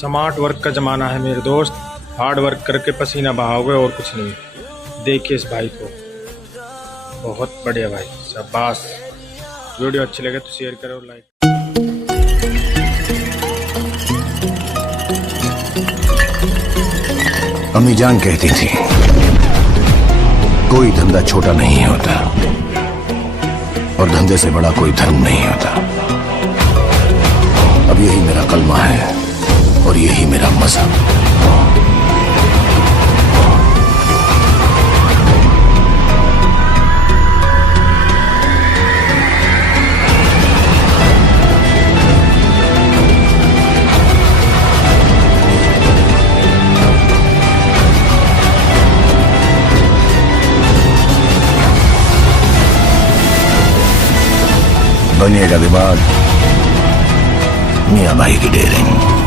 Smart work का ज़माना है मेरे दोस्त। हार्ड वर्क करके पसीना बहाओगे और कुछ नहीं। देखिए इस भाई को, बहुत बढ़िया भाई, शाबाश। वीडियो अच्छी लगे तो शेयर करो और लाइक। अम्मी जान कहती थी कोई धंधा छोटा नहीं होता और धंधे से बड़ा कोई धर्म नहीं होता। अब यही मेरा कलमा है और यही मेरा मजहब। बनिएगा दिमाग मियां भाई की डेयरिंग।